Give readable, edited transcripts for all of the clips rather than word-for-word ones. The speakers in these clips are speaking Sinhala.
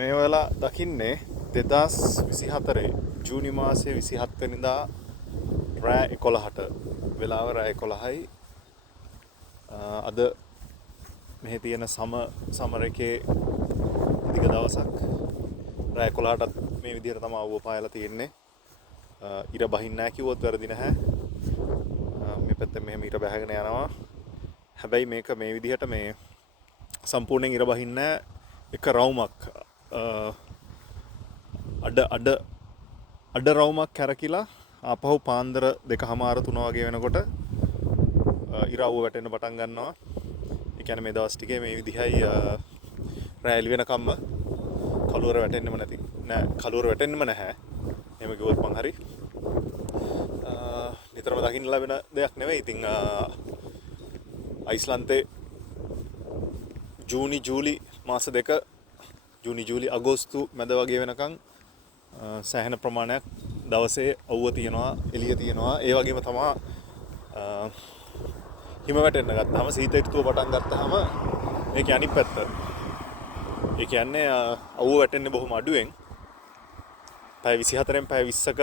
මේ වෙලා දකින්නේ 2024 ජූනි මාසේ 27 වෙනිදා රෑ 11ට වෙලාව රෑ 11යි. අද මෙහි තියෙන සමර එකේ දිග දවසක් රෑ 11ටත් මේ විදිහට තමයි අවුව පායලා තියෙන්නේ. ඉර බහින්නේ නැහැ කිව්වොත් වැරදි නැහැ. මේ පැත්තෙන් මෙහෙම ඉර බහගෙන යනවා. හැබැයි මේක මේ විදිහට මේ සම්පූර්ණයෙන් ඉර බහින්නේ එක රවුමක් අඩ රවුමක් කැරකිලා ආපහු පාන්දර 2:00 3 වගේ වෙනකොට ඉර අවුව වැටෙන්න පටන් ගන්නවා. ඒ කියන්නේ මේ දවස් ටිකේ මේ විදිහයි රෑ එළි වෙනකම්ම කළුවර වැටෙන්නෙම නැහැ. එහෙම කිව්වොත් මං හරි. නිතරම දකින්න ලැබෙන දෙයක් නෙවෙයි. ඉතින් අයිස්ලන්තේ ජූනි මාස දෙක ජූනි අගෝස්තු මැද වගේ වෙනකන් සෑහෙන ප්‍රමාණයක් දවසේ අවුව තියෙනවා, එළිය තියෙනවා. ඒ වගේම තමයි හිම වැටෙන්න ගත්තාම සීත ඍතුව පටන් ගත්තාම මේකේ අනිත් පැත්ත. ඒ කියන්නේ අවුව වැටෙන්නේ බොහොම අඩුවෙන්. පැය 24න් පැය 20ක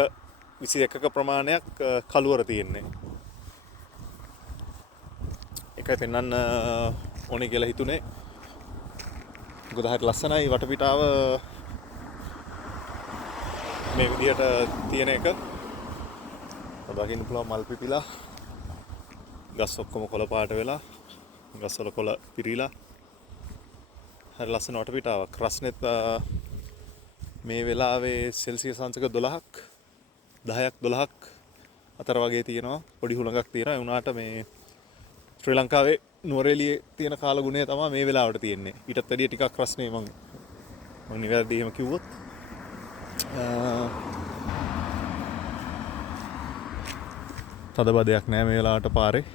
21ක ප්‍රමාණයක් කළුවර තියෙන්නේ. ඒකයි පෙන්වන්න ඕනේ කියලා හිතුනේ. මොකද හරි ලස්සනයි වටපිටාව මේ විදිහට තියෙන එක. දකින්න පුළුවන් මල් පිපිලා ගස් ඔක්කොම කොළ පාට වෙලා ගස් වල කොළ පිරීලා හරි ලස්සන වටපිටාවක්. රස්නෙත් මේ වෙලාවේ සෙල්සියස් අංශක 10ක් අතර වගේ තියෙනවා. පොඩි හුළඟක් තියෙනවා. ඒ වුණාට මේ ශ්‍රී ලංකාවේ නුවරඑළියේ තියෙන කාල ගුණය තමයි මේ වෙලාවට තියෙන්නේ. ඊටත් වැඩිය ටිකක් රස්නේ මම නිවැරදි එහෙම කිව්වොත්. තද බදයක් නෑ මේ වෙලාවට පාරේ.